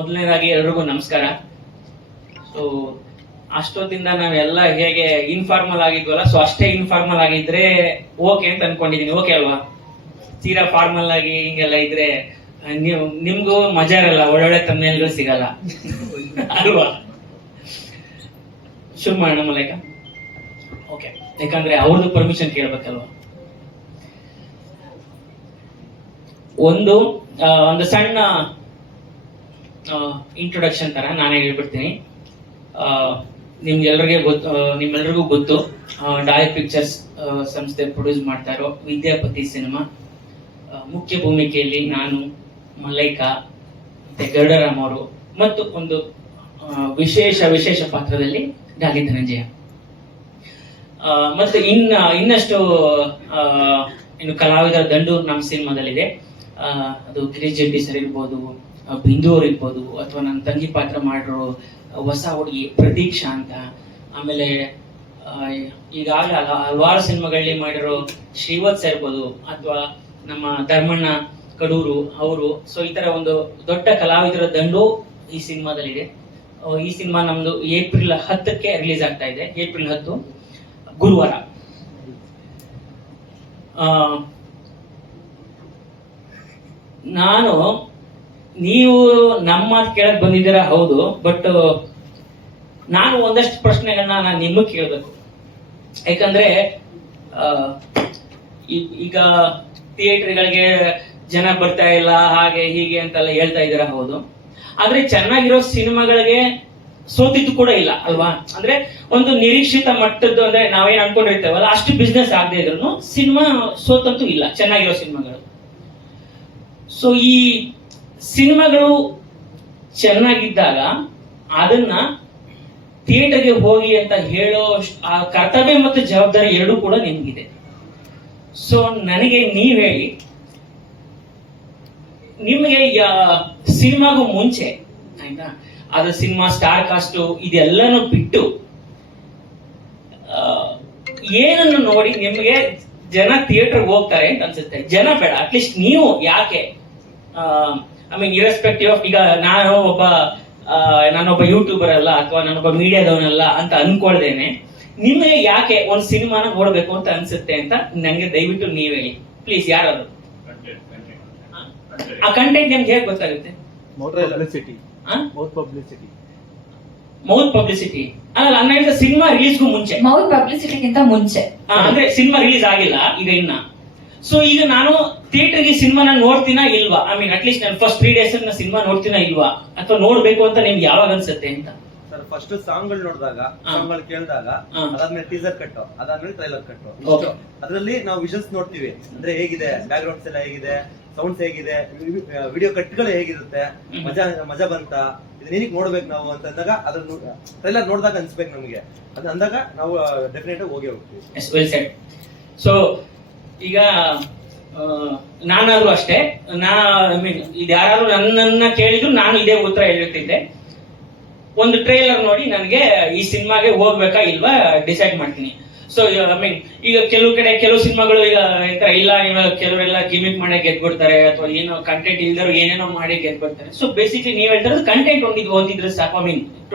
ಮೊದಲನೇದಾಗಿ ಎಲ್ರಿಗೂ ನಮಸ್ಕಾರ. ಸೊ ಅಷ್ಟೊತ್ತಿಂದ ನಾವೆಲ್ಲ ಹೇಗೆ ಇನ್ಫಾರ್ಮಲ್ ಆಗಿದ್ವಲ್ಲ, ಸೊ ಅಷ್ಟೇ ಇನ್ಫಾರ್ಮಲ್ ಆಗಿದ್ರೆ ಓಕೆ ಅಂತ ಅನ್ಕೊಂಡಿದೀನಿ. ಓಕೆ ಅಲ್ವಾ? ತೀರಾ ಫಾರ್ಮಲ್ ಆಗಿ ಹಿಂಗೆಲ್ಲ ಇದ್ರೆ ನಿಮ್ಗೂ ಮಜಾ ಇರಲ್ಲ, ಒಳ್ಳೊಳ್ಳೆ ತಮ್ಮನೆಲ್ಗಳು ಸಿಗಲ್ಲ ಅಲ್ವಾ? ಶುರು ಮಾಡೋಣ ಮಲೈಕ. ಓಕೆ, ಯಾಕಂದ್ರೆ ಅವ್ರದ್ದು ಪರ್ಮಿಷನ್ ಕೇಳ್ಬೇಕಲ್ವಾ. ಒಂದು ಸಣ್ಣ ಇಂಟ್ರೊಡಕ್ಷನ್ ತರ ನಾನೇ ಹೇಳ್ಬಿಡ್ತೀನಿ. ನಿಮ್ಮೆಲ್ಲರಿಗೂ ಗೊತ್ತು, ಡಾಯರ್ ಪಿಕ್ಚರ್ಸ್ ಸಂಸ್ಥೆ ಪ್ರೊಡ್ಯೂಸ್ ಮಾಡ್ತಾ ಇರೋ ವಿದ್ಯಾಪತಿ ಸಿನಿಮಾ ಮುಖ್ಯ ಭೂಮಿಕೆಯಲ್ಲಿ ನಾನು, ಮಲೈಕಾ, ಮತ್ತೆ ಗರುಡರಾಮ್ ಅವರು ಮತ್ತು ಒಂದು ವಿಶೇಷ ಪಾತ್ರದಲ್ಲಿ ಡಾಲಿ ಧನಂಜಯ. ಮತ್ತೆ ಇನ್ನಷ್ಟು ಇನ್ನು ಕಲಾವಿದರ ದಂಡು ನಮ್ಮ ಸಿನಿಮಾದಲ್ಲಿದೆ. ಅದು ಗಿರೀಶ್ ಜೆಟ್ಟಿ ಸರ್ ಇರ್ಬೋದು, ಬಿಂದು ಅವ್ರು ಇರ್ಬೋದು, ಅಥವಾ ನನ್ನ ತಂಗಿ ಪಾತ್ರ ಮಾಡಿರೋ ಹೊಸ ಹುಡುಗಿ ಪ್ರತೀಕ್ಷಾ ಅಂತ, ಆಮೇಲೆ ಈಗಾಗಲೇ ಹಲವಾರು ಸಿನಿಮಾಗಳಲ್ಲಿ ಮಾಡಿರೋ ಶ್ರೀವತ್ಸ ಇರ್ಬೋದು, ಅಥವಾ ನಮ್ಮ ಧರ್ಮಣ್ಣ ಕಡೂರು ಅವರು. ಸೊ ಈ ತರ ಒಂದು ದೊಡ್ಡ ಕಲಾವಿದರ ದಂಡು ಈ ಸಿನಿಮಾದಲ್ಲಿದೆ. ಈ ಸಿನಿಮಾ ನಮ್ದು ಏಪ್ರಿಲ್ 10ಕ್ಕೆ ರಿಲೀಸ್ ಆಗ್ತಾ ಇದೆ. ಏಪ್ರಿಲ್ 10 ಗುರುವಾರ. ನೀವು ನಮ್ಮ ಮಾತು ಕೇಳಕ್ ಬಂದಿದ್ದೀರಾ, ಹೌದು. ಬಟ್ ನಾನು ಒಂದಷ್ಟು ಪ್ರಶ್ನೆಗಳನ್ನ ನಾನು ನಿಮಗೆ ಕೇಳಬೇಕು. ಯಾಕಂದ್ರೆ ಈಗ ಥಿಯೇಟರ್ಗಳಿಗೆ ಜನ ಬರ್ತಾ ಇಲ್ಲ, ಹಾಗೆ ಹೀಗೆ ಅಂತೆಲ್ಲ ಹೇಳ್ತಾ ಇದ್ದೀರಾ, ಹೌದು. ಆದ್ರೆ ಚೆನ್ನಾಗಿರೋ ಸಿನಿಮಾಗಳಿಗೆ ಸೋತಿದ್ದು ಕೂಡ ಇಲ್ಲ ಅಲ್ವಾ? ಅಂದ್ರೆ ಒಂದು ನಿರೀಕ್ಷಿತ ಮಟ್ಟದ್ದು, ಅಂದ್ರೆ ನಾವೇನ್ ಅನ್ಕೊಂಡಿರ್ತೇವಲ್ಲ ಅಷ್ಟು ಬಿಸ್ನೆಸ್ ಆಗದೆ ಇದ್ರು ಸಿನಿಮಾ ಸೋತಂತೂ ಇಲ್ಲ, ಚೆನ್ನಾಗಿರೋ ಸಿನಿಮಾಗಳು. ಸೊ ಈ ಸಿನಿಮಾಗಳು ಚೆನ್ನಾಗಿದ್ದಾಗ ಅದನ್ನ ಥಿಯೇಟರ್ಗೆ ಹೋಗಿ ಅಂತ ಹೇಳೋ ಆ ಕರ್ತವ್ಯ ಮತ್ತು ಜವಾಬ್ದಾರಿ ಎರಡೂ ಕೂಡ ನಿಮ್ಗಿದೆ. ಸೊ ನನಗೆ ನೀವ್ ಹೇಳಿ, ನಿಮಗೆ ಸಿನಿಮಾಗೂ ಮುಂಚೆ, ಆಯ್ತಾ, ಅದ್ರ ಸಿನಿಮಾ ಸ್ಟಾರ್ ಕಾಸ್ಟು ಇದೆಲ್ಲನೂ ಬಿಟ್ಟು ಏನನ್ನು ನೋಡಿ ನಿಮ್ಗೆ ಜನ ಥಿಯೇಟರ್ ಹೋಗ್ತಾರೆ ಅಂತ ಅನ್ಸುತ್ತೆ? ಜನ ಬೇಡ, ಅಟ್ಲೀಸ್ಟ್ ನೀವು ಯಾಕೆ, ಇರೆಸ್ಪೆಕ್ಟಿವ್ ಆಫ್, ಈಗ ನಾನೊಬ್ಬ ಯೂಟ್ಯೂಬರ್ ಅಲ್ಲ ಅಥವಾ ನಾನೊಬ್ಬ ಮೀಡಿಯಾದವನಲ್ಲ ಅಂತ ಅನ್ಕೊಳ್ದೇನೆ ನಿಮಗೆ ಯಾಕೆ ಒಂದ್ ಸಿನಿಮಾನ ನೋಡ್ಬೇಕು ಅಂತ ಅನ್ಸುತ್ತೆ ಅಂತ ನಂಗೆ ದಯವಿಟ್ಟು ನೀವ್ ಹೇಳಿ ಪ್ಲೀಸ್. ಯಾರಾದ್ರು ಆ ಕಂಟೆಂಟ್ ನಿಮ್ಗೆ ಹೇಗೆ ಗೊತ್ತಾಗುತ್ತೆ? ಮೌತ್ ಪಬ್ಲಿಸಿಟಿ ಅಲ್ಲ, ನನ್ನ ಸಿನಿಮಾ ರಿಲೀಸ್ಗೂ ಮುಂಚೆ. ಮೌತ್ ಪಬ್ಲಿಸಿಟಿಗಿಂತ ಮುಂಚೆ ಅಂದ್ರೆ ಸಿನಿಮಾ ರಿಲೀಸ್ ಆಗಿಲ್ಲ ಈಗ ಇನ್ನ. ಸೊ ಈಗ ನಾನು ಥಿಯೇಟರ್ಗೆ ಸಿನಿಮಾನ ನೋಡ್ತೀನಾ ಇಲ್ವಾ? ಅಟ್ಲೀಸ್ಟ್ ನಾನು ಫಸ್ಟ್ 3 days ಸಿನಿಮಾ ನೋಡ್ತೀನಾ ಇಲ್ವಾ, ಅಥವಾ ನೋಡ್ಬೇಕು ಅಂತ ನಿಮ್ಗೆ ಯಾವಾಗ ಅನ್ಸುತ್ತೆ ಅಂತ? ಸರ್, ಫಸ್ಟ್ ಸಾಂಗ್ಗಳು ನೋಡಿದಾಗ, ಸಾಂಗ್ಗಳು ಕೇಳಿದಾಗ, ಅದಾದ್ಮೇಲೆ ಟೀಸರ್ ಕಟ್ಟು, ಅದಾದ್ಮೇಲೆ ಟ್ರೈಲರ್ ಕಟ್ಟು, ಅದ್ರಲ್ಲಿ ನಾವು ವಿಷನ್ಸ್ ನೋಡ್ತೀವಿ. ಅಂದ್ರೆ ಹೇಗಿದೆ, ಬ್ಯಾಕ್ ಗ್ರೌಂಡ್ಸ್ ಎಲ್ಲ ಹೇಗಿದೆ, ಸೌಂಡ್ಸ್ ಹೇಗಿದೆ, ವಿಡಿಯೋ ಕಟ್ಗಳು ಹೇಗಿರುತ್ತೆ, ಮಜಾ ಬಂತ, ಇದನ್ನೇನಕ್ಕೆ ನೋಡ್ಬೇಕು ನಾವು ಅಂತ ಅಂದಾಗ ಅದ್ರ ಟ್ರೈಲರ್ ನೋಡಿದಾಗ ಅನ್ಸ್ಬೇಕು ನಮ್ಗೆ. ಅದ್ ಅಂದಾಗ ನಾವು ಡೆಫಿನೆಟ್ ಆಗಿ ಹೋಗ್ತೀವಿ. ಸೊ ಈಗ ನಾನಾದ್ರೂ ಅಷ್ಟೇ, ಇದು ಯಾರು ನನ್ನನ್ನ ಕೇಳಿದ್ರು ನಾನು ಇದೇ ಉತ್ತರ ಹೇಳ್ತಿದ್ದೆ. ಒಂದು ಟ್ರೈಲರ್ ನೋಡಿ ನನಗೆ ಈ ಸಿನಿಮಾಗೆ ಹೋಗ್ಬೇಕಾ ಇಲ್ವಾ ಡಿಸೈಡ್ ಮಾಡ್ತೀನಿ. ಸೊ ಈಗ ಕೆಲವು ಸಿನಿಮಾಗಳು ಈಗ ಇಲ್ಲ, ಕೆಲವರೆಲ್ಲ ಗಿಮಿಕ್ ಮಾಡಿ ಗೆದ್ಬಿಡ್ತಾರೆ, ಅಥವಾ ಏನೋ ಕಂಟೆಂಟ್ ಇಲ್ದರು ಏನೇನೋ ಮಾಡಿ ಗೆದ್ಬಿಡ್ತಾರೆ. ಸೊ ಬೇಸಿಕ್ಲಿ ನೀವ್ ಹೇಳ್ತಾರೆ ಕಂಟೆಂಟ್ ಓದಿದ್ರೆ ಸಾಕು,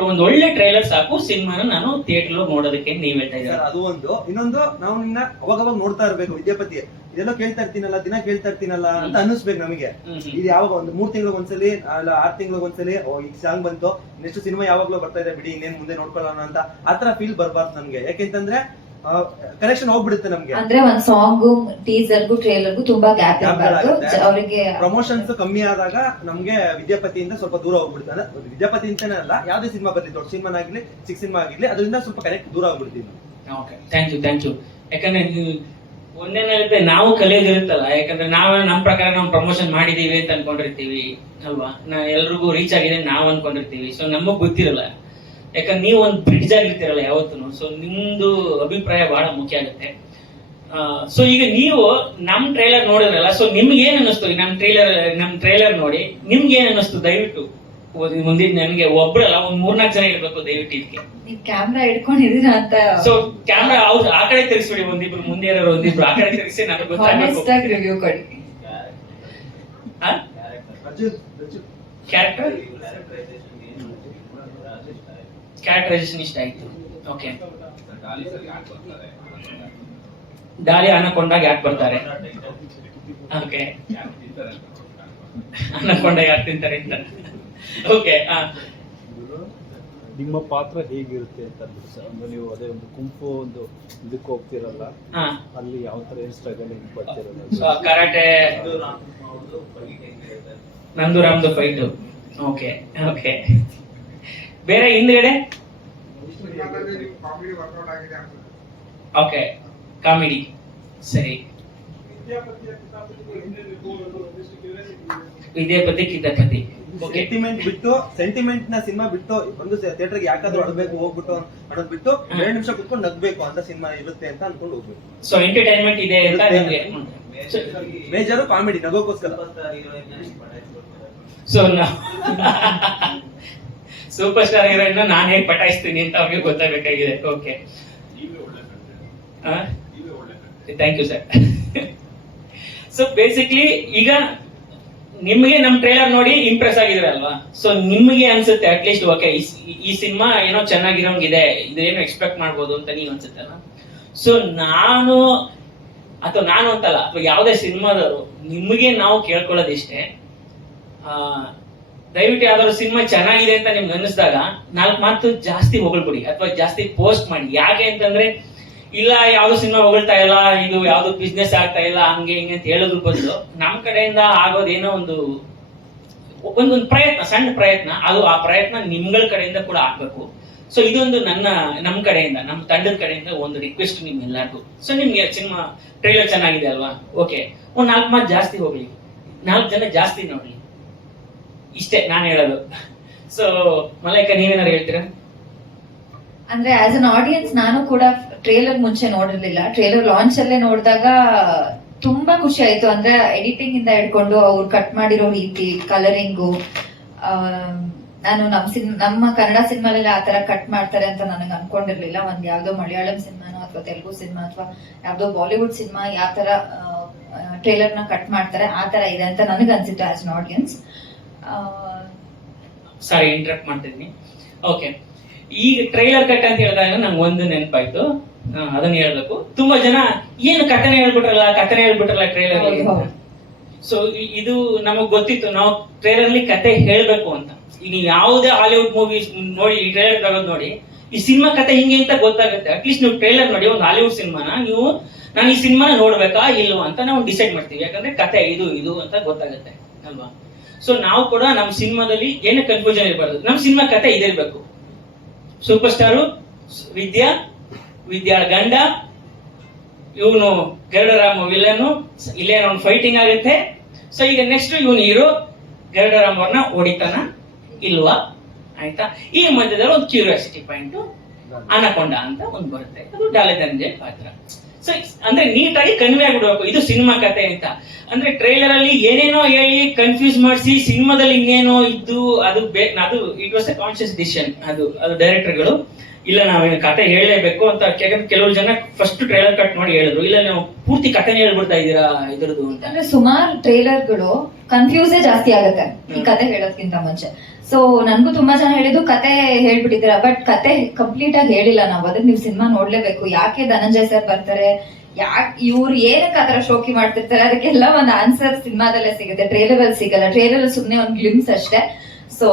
ಒಂದು ಒಳ್ಳೆ ಟ್ರೈಲರ್ ಸಾಕು ಸಿನಿಮಾನ ನಾನು ಥಿಯೇಟರ್ ನೋಡೋದಕ್ಕೆ ನೀವ್ ಹೇಳ್ತಾ ಇದ್ದಾರೆ. ಅದು ಒಂದು. ಇನ್ನೊಂದು, ನಾವು ನಿನ್ನ ಅವಾಗ ನೋಡ್ತಾ ಇರ್ಬೇಕು. ವಿದ್ಯಾಪತಿ ಇದೆಲ್ಲ ಕೇಳ್ತಾ ಇರ್ತೀನಲ್ಲ, ದಿನ ಕೇಳ್ತಾ ಇರ್ತೀನಲ್ಲ ಅಂತ ಅನ್ನಿಸ್ಬೇಕು ನಮಗೆ. ಇದು ಯಾವಾಗ ಒಂದು 3 ತಿಂಗಳಿಗೆ ಒಂದ್ಸಲಿ ಅಲ್ಲ 6 ತಿಂಗಳಿಗೆ ಒಂದ್ಸಲಿ ಈಗ ಸಾಂಗ್ ಬಂತು, ನೆಕ್ಸ್ಟ್ ಸಿನಿಮಾ ಯಾವಾಗ್ಲೂ ಬರ್ತಾ ಇದೆ, ಬಿಡಿ ಇನ್ನೇನ್ ಮುಂದೆ ನೋಡ್ಕೊಳ್ಳೋಣ ಅಂತ ಆತರ ಫೀಲ್ ಬರ್ಬಾರ್ದು ನಮ್ಗೆ. ಯಾಕೆಂತಂದ್ರೆ ಕನೆಕ್ಷನ್ ಹೋಗ್ಬಿಡುತ್ತೆ ನಮ್ಗೆ. ಅಂದ್ರೆ ಒಂದ್ ಸಾಂಗು, ಟೀಸರ್ಗೂ, ಟ್ರೇಲರ್ಗೂ ತುಂಬಾ ಗ್ಯಾಪ್ ಇರಬಾರ್ದು. ಅವರಿಗೆ ಪ್ರಮೋಷನ್ಸ್ ಕಮ್ಮಿ ಆದಾಗ ನಮ್ಗೆ ವಿದ್ಯಾಪತಿಯಿಂದ ಸ್ವಲ್ಪ ದೂರ ಹೋಗ್ಬಿಡುತ್ತೆ. ವಿದ್ಯಾಪತಿ ಅಂತಾನೆ ಅಲ್ಲ, ಯಾವ್ದೇ ಸಿನಿಮಾ ಬರ್ಲಿ, ದೊಡ್ಡ ಸಿನಿಮಾ ಆಗಿರ್ಲಿ, ಚಿಕ್ಕ ಸಿನಿಮಾ ಆಗಿರ್ಲಿ, ಅದರಿಂದ ಸ್ವಲ್ಪ ಕನೆಕ್ಟ್ ದೂರ ಆಗ್ಬಿಡ್ತೀವಿ. Okay, thank you. ಯಾಕಂದ್ರೆ ಒಂದೇನಾಗುತ್ತೆ, ನಾವು ಕಲಿಯೋದಿರುತ್ತಲ್ಲ, ಯಾಕಂದ್ರೆ ನಮ್ಮ ಪ್ರಕಾರ ನಾವು ಪ್ರಮೋಷನ್ ಮಾಡಿದೀವಿ ಅಂತ ಅನ್ಕೊಂಡಿರ್ತೀವಿ ಅಲ್ವಾ, ಎಲ್ರಿಗೂ ರೀಚ್ ಆಗಿದೆ ನಾವು ಅನ್ಕೊಂಡಿರ್ತೀವಿ. ಸೊ ನಮಗ್ ಗೊತ್ತಿರಲ್ಲ, ಯಾಕಂದ್ರೆ ನೀವು ಒಂದು ಬ್ರಿಡ್ಜ್ ಆಗಿರ್ತೀರಲ್ಲ ಯಾವತ್ತೂ. ಸೊ ನಿಮ್ದು ಅಭಿಪ್ರಾಯ ಬಹಳ ಮುಖ್ಯ ಆಗುತ್ತೆ. ಸೊ ಈಗ ನೀವು ನಮ್ ಟ್ರೈಲರ್ ನೋಡಿದ್ರಲ್ಲ, ಸೊ ನಿಮ್ಗೆ ಏನ್ ಅನ್ನಿಸ್ತು? ನಮ್ ಟ್ರೈಲರ್ ನೋಡಿ ನಿಮ್ಗೆ ಏನ್ ಅನ್ನಿಸ್ತು? ದಯವಿಟ್ಟು ಮುಂದಿನ ನನಗೆ ಒಬ್ರಲ್ಲ, ಒಂದ್ 3-4 ಜನ ಇರ್ಬೇಕು ದಯವಿಟ್ಟು ಇದಕ್ಕೆ. ನೀವು ಕ್ಯಾಮ್ರಾ ಇಟ್ಕೊಂಡಿದೀರಾ ಅಂತ. ಸೊ ಕ್ಯಾಮ್ರಾ ಹೌದು, ಆ ಕಡೆ ತಿರ್ಗಿಸ್ಬಿಡಿ, ಒಂದಿಬ್ರು ಮುಂದೆ ಇರೋರು ಒಂದಿಬ್ರು ಆ ಕಡೆ ತಿರ್ಗಿಸಿ ನನಗೆ ಗೊತ್ತಾಗಬೇಕು. ರಿವ್ಯೂ ಕೊಡಿ. ಕ್ಯಾರೆಕ್ಟರೈಸೇಷನ್ ಇಷ್ಟ ಆಯ್ತು. ಓಕೆ, ಡಾಲಿ ಅನಕೊಂಡಾಗ ಯಾಕೆ ಬರ್ತಾರೆ? ಓಕೆ, ಅನಕೊಂಡ ಯಾಕೆ ತಿಂತಾರೆ ಅಂತ. ಓಕೆ, ನಿಮ್ಮ ಪಾತ್ರ ಹೇಗಿರುತ್ತೆ ಅಂತ ಸರ್, ಅಂದ್ರೆ ನೀವು ಅದೇ ಒಂದು ಗುಂಪು ಒಂದು ಇದಕ್ಕೆ ಹೋಗ್ತಿರಲ್ಲ, ಅಲ್ಲಿ ಯಾವ ತರ ಏನ್ ಸ್ಟ್ರಗಲಿಂಗ್ ಪಡ್ತಿರಲ್ಲ? ಕರಾಟೆ ನಂದು ರಾಮ್ದು ಫೈಟ್. ಓಕೆ ಓಕೆ, ಬೇರೆ ಹಿಂದ್ಗಡೆ? Okay, comedy. ಸರಿ, ವಿದ್ಯಾಪತಿ ಕಿತಾಪತಿ. ಸೆಂಟಿಮೆಂಟ್ ನ ಸಿನಿಮಾ ಬಿಟ್ಟು ಒಂದು ಥಿಯೇಟರ್ಗೆ ಯಾಕಾದ್ರೂ ಅಡಬೇಕು ಹೋಗ್ಬಿಟ್ಟು ಅನ್ನೋದು ಬಿಟ್ಟು 2 ನಿಮಿಷ ಕುತ್ಕೊಂಡು ನಗ್ಬೇಕು ಅಂತ ಸಿನಿಮಾ ಇರುತ್ತೆ ಅಂತ ಅನ್ಕೊಂಡು ಹೋಗ್ಬೇಕು. ಸೊ ಎಂಟರ್ಟೈನ್ಮೆಂಟ್ ಇದೆ ಅಂತ ನಿಮಗೆ? ಮೇಜರ್ ಕಾಮಿಡಿ, ನಗೋಕ್ಕೋಸ್ಕರ. ಸೊ ಸೂಪರ್ ಸ್ಟಾರ್ ಹೀರೋಯಿನ್ ನಾನು ಹೇಗೆ ಪಟಾಯಿಸ್ತೀನಿ ಅಂತ ಅವ್ರಿಗೆ ಗೊತ್ತಾಗಬೇಕಾಗಿದೆ. Okay, thank you sir. So basically ಈಗ ನಿಮಗೆ ನಮ್ ಟ್ರೇಲರ್ ನೋಡಿ ಇಂಪ್ರೆಸ್ ಆಗಿದ್ರಲ್ವಾ, ಸೊ ನಿಮಗೆ ಅನ್ಸುತ್ತೆ ಅಟ್ಲೀಸ್ಟ್ ಓಕೆ ಈ ಸಿನಿಮಾ ಏನೋ ಚೆನ್ನಾಗಿರೋಂಗಿದೆ, ಇದೇನೋ ಎಕ್ಸ್ಪೆಕ್ಟ್ ಮಾಡ್ಬೋದು ಅಂತ ನೀವು ಅನ್ಸುತ್ತಲ್ಲ. ಸೊ ನಾನು ಅಂತಲ್ಲ, ಅಥವಾ ಯಾವುದೇ ಸಿನಿಮಾದವರು ನಿಮಗೆ ನಾವು ಕೇಳ್ಕೊಳ್ಳೋದಿಷ್ಟೇ, ದಯವಿಟ್ಟು ಯಾವ್ದಾದ್ರು ಸಿನಿಮಾ ಚೆನ್ನಾಗಿದೆ ಅಂತ ನಿಮ್ಗೆ ಅನಿಸಿದಾಗ 4 ಮಾತು ಜಾಸ್ತಿ ಹೊಗಳ್ಬಿಡಿ ಅಥವಾ ಜಾಸ್ತಿ ಪೋಸ್ಟ್ ಮಾಡಿ. ಯಾಕೆ ಅಂತಂದ್ರೆ ಇಲ್ಲ ಯಾವ್ದು ಸಿನಿಮಾ ಹೊಗಳ್ತಾ ಇಲ್ಲ, ಇದು ಯಾವ್ದು ಬಿಸ್ನೆಸ್ ಆಗ್ತಾ ಇಲ್ಲ, ಹಂಗೆ ಹಿಂಗೆ ಅಂತ ಹೇಳೋದ್ರ ಬದಲು ನಮ್ ಕಡೆಯಿಂದ ಆಗೋದೇನೋ ಒಂದೊಂದು ಪ್ರಯತ್ನ, ಸಣ್ಣ ಪ್ರಯತ್ನ, ಅದು ಆ ಪ್ರಯತ್ನ ನಿಮ್ಗಳ ಕಡೆಯಿಂದ ಕೂಡ ಆಗ್ಬೇಕು. ಸೊ ಇದೊಂದು ನಮ್ ಕಡೆಯಿಂದ, ನಮ್ಮ ತಂಡದ ಕಡೆಯಿಂದ ಒಂದು ರಿಕ್ವೆಸ್ಟ್ ನಿಮ್ಗೆಲ್ಲರಿಗೂ. ಸೊ ನಿಮ್ಗೆ ಸಿನಿಮಾ ಟ್ರೈಲರ್ ಚೆನ್ನಾಗಿದೆ ಅಲ್ವಾ, ಓಕೆ, ಒಂದ್ 4 ಮಾತು ಜಾಸ್ತಿ ಹೋಗ್ಲಿ, 4 ಜನ ಜಾಸ್ತಿ ನೋಡ್ಲಿ, ಇಷ್ಟೇ ನಾನು ಹೇಳೋದು. ಸೊ ಮಲೈಕ, ನೀವೇನಾರು ಹೇಳ್ತೀರಾ? ಅಂದ್ರೆ ಆಸ್ ಅನ್ ಆಡಿಯನ್ಸ್ ನಾನು ಕೂಡ ಟ್ರೇಲರ್ ಮುಂಚೆ ನೋಡಿರ್ಲಿಲ್ಲ. ಟ್ರೇಲರ್ ಲಾಂಚ್ ಅಲ್ಲೇ ನೋಡಿದಾಗ ತುಂಬಾ ಖುಷಿ ಆಯ್ತು. ಅಂದ್ರೆ ಎಡಿಟಿಂಗ್ ಇಂದ ಹಿಡ್ಕೊಂಡು ಅವ್ರು ಕಟ್ ಮಾಡಿರೋ ರೀತಿ, ಕಲರಿಂಗು, ನಾನು ನಮ್ಮ ಕನ್ನಡ ಸಿನಿಮಾಲೆಲ್ಲ ಆತರ ಕಟ್ ಮಾಡ್ತಾರೆ ಅಂತ ನನಗೆ ಅನ್ಕೊಂಡಿರ್ಲಿಲ್ಲ. ಒಂದ್ ಯಾವ್ದೋ ಮಲಯಾಳಂ ಸಿನಿಮಾನೋ ಅಥವಾ ತೆಲುಗು ಸಿನಿಮಾ ಅಥವಾ ಯಾವ್ದೋ ಬಾಲಿವುಡ್ ಸಿನಿಮಾ ಯಾವ ತರ ಟ್ರೇಲರ್ ನ ಕಟ್ ಮಾಡ್ತಾರೆ ಆ ತರ ಇದೆ ಅಂತ ನನಗೆ ಅನ್ಸಿತ್ತು as an audience. Sorry interrupt ಮಾಡ್ತಿದ್ದೀನಿ. ಓಕೆ, ಈಗ ಟ್ರೈಲರ್ ಕಟ್ ಅಂತ ಹೇಳಿದಾಗ ನಂಗೆ ಒಂದು ನೆನಪಾಯ್ತು, ಅದನ್ನ ಹೇಳ್ಬೇಕು. ತುಂಬಾ ಜನ ಏನು ಕಥನೆ ಹೇಳ್ಬಿಟ್ರಲ್ಲ ಟ್ರೈಲರ್. ಸೊ ಇದು ನಮಗ್ ಗೊತ್ತಿತ್ತು, ನಾವು ಟ್ರೈಲರ್ ಅಲ್ಲಿ ಕತೆ ಹೇಳ್ಬೇಕು ಅಂತ. ಈಗ ನೀವು ಯಾವುದೇ ಹಾಲಿವುಡ್ ಮೂವಿ ನೋಡಿ, ಈ ಟ್ರೈಲರ್ ತಗೋದ್ ನೋಡಿ, ಈ ಸಿನಿಮಾ ಕತೆ ಹಿಂಗೆ ಅಂತ ಗೊತ್ತಾಗುತ್ತೆ. ಅಟ್ಲೀಸ್ಟ್ ನೀವು ಟ್ರೈಲರ್ ನೋಡಿ ಒಂದು ಹಾಲಿವುಡ್ ಸಿನಿಮಾನ, ನೀವು ನಾನು ಈ ಸಿನಿಮಾನ ನೋಡ್ಬೇಕಾ ಇಲ್ವಾ ಅಂತ ನಾವು ಡಿಸೈಡ್ ಮಾಡ್ತೀವಿ. ಯಾಕಂದ್ರೆ ಕತೆ ಇದು ಅಂತ ಗೊತ್ತಾಗುತ್ತೆ ಅಲ್ವಾ. ಸೊ ನಾವು ಕೂಡ ನಮ್ಮ ಸಿನಿಮಾದಲ್ಲಿ ಏನು ಕನ್ಫ್ಯೂಷನ್ ಇರಬಾರ್ದು, ನಮ್ಮ ಸಿನಿಮಾ ಕತೆ ಇದಿರ್ಬೇಕು. ಸೂಪರ್ ಸ್ಟಾರು ವಿದ್ಯಾ ಗಂಡ, ಇವನು ಗರುಡರಾಮ ವಿಲನ್, ಇಲ್ಲೇ ಒಂದು ಫೈಟಿಂಗ್ ಆಗುತ್ತೆ. ಸೊ ಈಗ ನೆಕ್ಸ್ಟ್ ಇವನು ಹೀರೋ ಗರುಡರಾಮ್ ಅವ್ರನ್ನ ಹೊಡಿತಾನ ಇಲ್ವಾ, ಆಯ್ತಾ. ಈ ಮಧ್ಯದಲ್ಲಿ ಒಂದು ಕ್ಯೂರಿಯಾಸಿಟಿ ಪಾಯಿಂಟ್ ಅನಕೊಂಡ ಅಂತ ಒಂದು ಬರುತ್ತೆ, ಅದು ಡಾಲೆ ಧನಂಜಯ ಪಾತ್ರ. ಸೊ ಅಂದ್ರೆ ನೀಟಾಗಿ ಕನ್ವೆ ಆಗ್ಬಿಡ್ಬೇಕು ಇದು ಸಿನಿಮಾ ಕತೆ ಅಂತ. ಅಂದ್ರೆ ಟ್ರೈಲರ್ ಅಲ್ಲಿ ಏನೇನೋ ಹೇಳಿ ಕನ್ಫ್ಯೂಸ್ ಮಾಡಿಸಿ ಸಿನಿಮಾದಲ್ಲಿ ಇನ್ನೇನೋ ಇದ್ದು ಅದು it was A conscious decision. ಅದು ಡೈರೆಕ್ಟರ್ಗಳು ಇಲ್ಲ ನಾವೇನು ಕತೆ ಹೇಳಲೇಬೇಕು ಅಂತ. ಕೆಲವು ಜನ ಫಸ್ಟ್ ಟ್ರೈಲರ್ ಕಟ್ ಮಾಡಿ ಹೇಳಿದ್ರು, ಇಲ್ಲ ನಾವು ಪೂರ್ತಿ ಕಥೆನೇ ಹೇಳ್ಬಿಡ್ತಾ ಇದೀರಾ ಇದ್ರದ್ದು ಅಂತ. ಅಂದ್ರೆ ಸುಮಾರು ಟ್ರೈಲರ್ಗಳು ಕನ್ಫ್ಯೂಸೇ ಜಾಸ್ತಿ ಆಗುತ್ತೆ ಈ ಕತೆ ಹೇಳೋದ್ಕಿಂತ ಮುಂಚೆ. ಸೊ ನನ್ಗೂ ತುಂಬಾ ಜನ ಹೇಳಿದ್ದು ಕತೆ ಹೇಳ್ಬಿಟ್ಟಿದ್ದೀರಾ, ಬಟ್ ಕತೆ ಕಂಪ್ಲೀಟ್ ಆಗಿ ಹೇಳಿಲ್ಲ ನಾವು. ಅದಕ್ಕೆ ನೀವು ಸಿನಿಮಾ ನೋಡ್ಲೇಬೇಕು. ಯಾಕೆ ಧನಂಜಯ್ ಸರ್ ಬರ್ತಾರೆ, ಇವ್ರು ಏನಕ್ಕೆ ಆತರ ಶೋಕಿ ಮಾಡ್ತಿರ್ತಾರೆ, ಅದಕ್ಕೆಲ್ಲ ಒಂದು ಆನ್ಸರ್ ಸಿನಿಮಾದಲ್ಲೇ ಸಿಗುತ್ತೆ, ಟ್ರೈಲರ್ ಅಲ್ಲಿ ಸಿಗಲ್ಲ. ಟ್ರೈಲರ್ ಸುಮ್ನೆ ಒಂದು ಗ್ಲಿಮ್ಸ್ ಅಷ್ಟೇ. ಸೊ